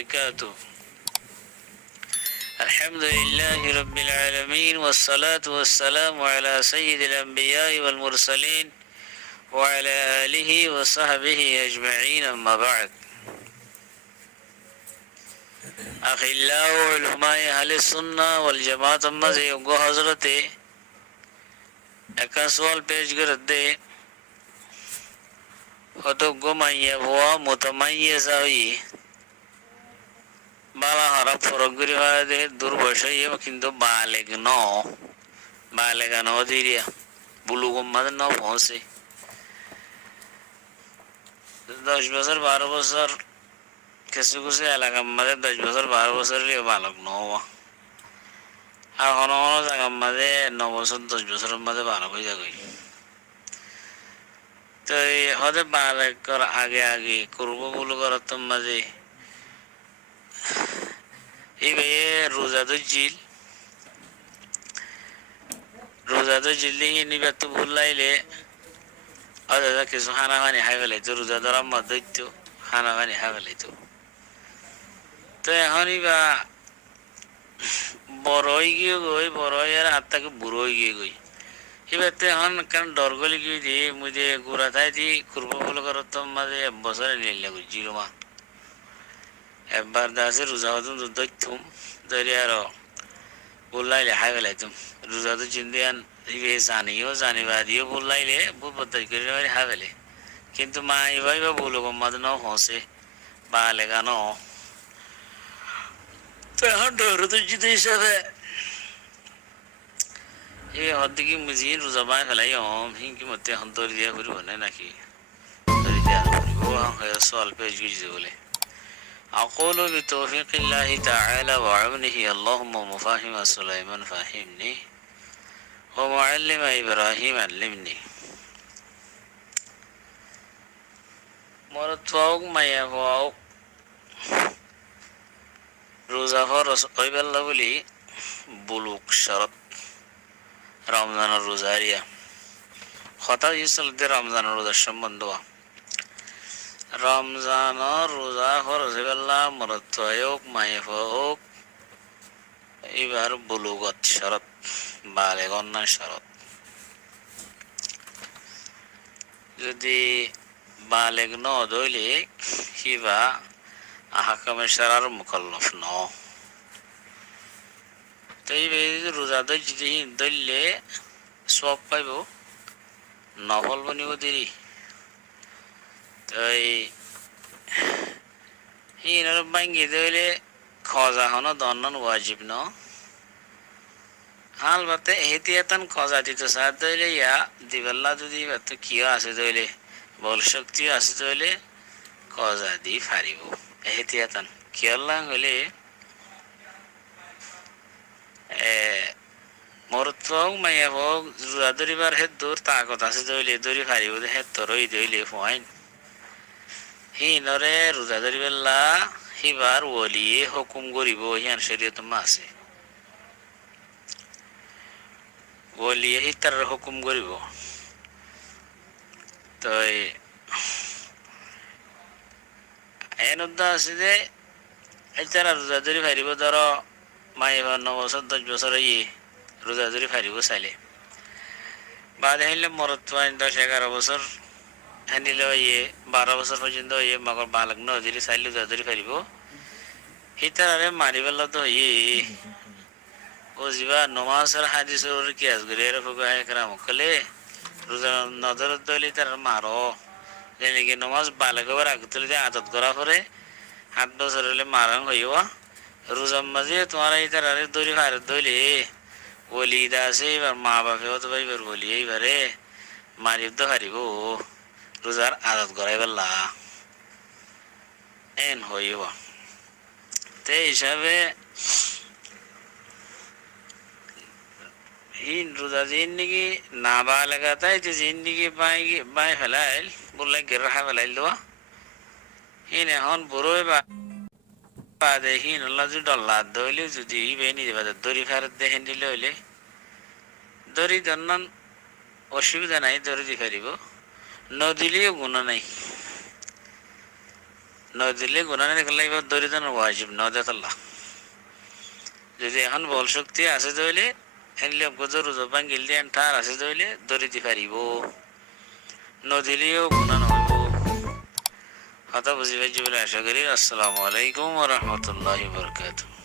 وبركاته. الحمد لله رب العالمين، والصلاة والسلام على سيد الأنبياء والمرسلين وعلى آله وصحبه أجمعين، أما بعد. أخلاء علماء أهل السنة والجماعة مزي يقو حضرته একা সওয়াল পেশ করতে অতজ্ঞ মাইয়া ভুয়া মুতামাইয়িজা হই বালা হারা ফরক করি হয় দুর্বশ হইয়ে কিন্তু বালেগা ন দিরিয়া বুলুগম মাঝে ন পৌঁছে 10 বছর 12 বছর কিছু কিছু এলাকার মাঝে 10 বছর 12 বছর বালক নওয়া আর কোনো কোনো জায়গার মাঝে 9 বছর 10 বছরের মাঝে বালক হয়ে যাবে। তো হতে বালকর আগে আগে করবো বলে করার তো মাঝে এই ভাইয়ে রোজা তো জিল নিবে তো ভুল লাইলে দাদা কিছু খানা পানি খাই ফেলাইতো রোজা ধরার মধ্যে খানা পানি খাই ফেলাইতো। তো এখনই বা বড় হয়ে গিয়ে গই বড় হয়ে আর হাত থেকে বুড়ো হয়ে গিয়ে গই এবার তো এখন কেন ডর গলি গিয়ে দিয়ে মুঝে গুড়া তাই দি করবো বলে করার তো মাঝে 1 বছরে নিলে বুঝছিল মা একবার দাসে রোজা হতুম ধরতুম ধরে আরো বললাইলে খাই ফেলাইতুম রোজা তো চিন্তান জানিবা দিও বললাইলে বুদ্ধি করে খাই ফেলে কিন্তু মা এবার বলো মাঝে ন হসে বা লেগা ন তো এখন ডর তো জিতে হিসাবে এই হদ্দিকে মুজি রোজা বাই ফেলাই হিংকি মতে এখন দরি দিয়া করিব না নাকি দরি দিয়া করিব সওয়াল পেশ গেছে বলে أقول بتوفيق الله تعالى وعونه اللهم مفاهم سليمان فهمني ومعلم إبراهيم علمني مرتوق ما يفوق روزا فرس قيب الله بلي بلوك شرط رمضان الروزاريا خطا يسل دي رمضان الروزا الشمبندوا রমজান রোজা ফরজেবেল্লা মরত্বয়োগ মাইফোক এবার বুলুগত শরত বালেগন্না শরত যদি বালেগ ন দইলে হিবা আহকামে সারার মুকল্লফ ন তো এই রোজা দইলে সব পাইব নফল বনিব দেরি ভাঙ্গি দিলে খজা হনো দন্ডন ওয়াজিব ন হাল বাতে এহতিয়াতান খজা দিত সার দইলে ইয়া দিবেল্লা যদি কিয় আছে দইলে বল শক্তিও আছে দইলে খজা দি ফারিব এহতিয়াতান কিয়ল্লা হইলে মরত্বক মাইয়া হোক জুয়া দরিবার হে দূর তাকত আছে দইলে দরি ফারিব হে তরই দইলে পয়েন্ট হিনরে রোজা ধরিবেল্লা হিবার ওলিয়ে হুকুম করিব হিয়ান শরীয়ত আছে ওলিয়ে হিতার হুকুম করিব তো এনদ্দা আছে যে এতারা রোজা ধরি ফারিব ধর মাই 9 বছর 10 বছর রোজা ধরি ফারিব চাইলে বাদ হইলে মরত 10-11 বছর হ্যান্ডিলে 12 বছর পর্যন্ত মগর বালক নদীরে চাইলে ধরি ফারিব হিতারে মারি পেলা তো ও যা নমাজের হাদিসের কিয়াস করে রামকলে রোজা নজর দলি তার মারো যেনেকি নমাজ বালকবার আগতলে আদত করা পরে 7 বছর হলে মারং হইব রোজার মাঝে তোমার হিতারে দরি ফার দইলে বলি আছে এবার মা বাপেও তো এবার বলি এইবারে মারি তো হারিব রোজার আদত করাই পেলা এন হইব তে হিসাবে রোজা জিন্দিগি না বা লাগাতাই যে জিন্দিগি বাই ফেলাইল বললে গেরহা ফেলাইল দেওয়া এখন বড়ই বাদে যদি ডল্লা দইলে যদি বেনি দড়ি ফেরত দেখেন দিলে হইলে দড়ি ধরন অসুবিধা নাই দড়ি দি ফেরিব নদিলেও গুণ নাই নদিলে গুণা নিকলে এবার দরিদ্র ওয়াজিব নদেতাল্লাহ যদি এখন বল শক্তি আছে তৈলে হেনলে গজর জবান গিললে ঠার আছে তৈলে দরি দি পারিব নদিলেও গুণা নহব কথা বুঝি পাইছি বলে আশা করি। আসসালামু আলাইকুম ওয়া রাহমাতুল্লাহি ওয়া বারাকাতুহু।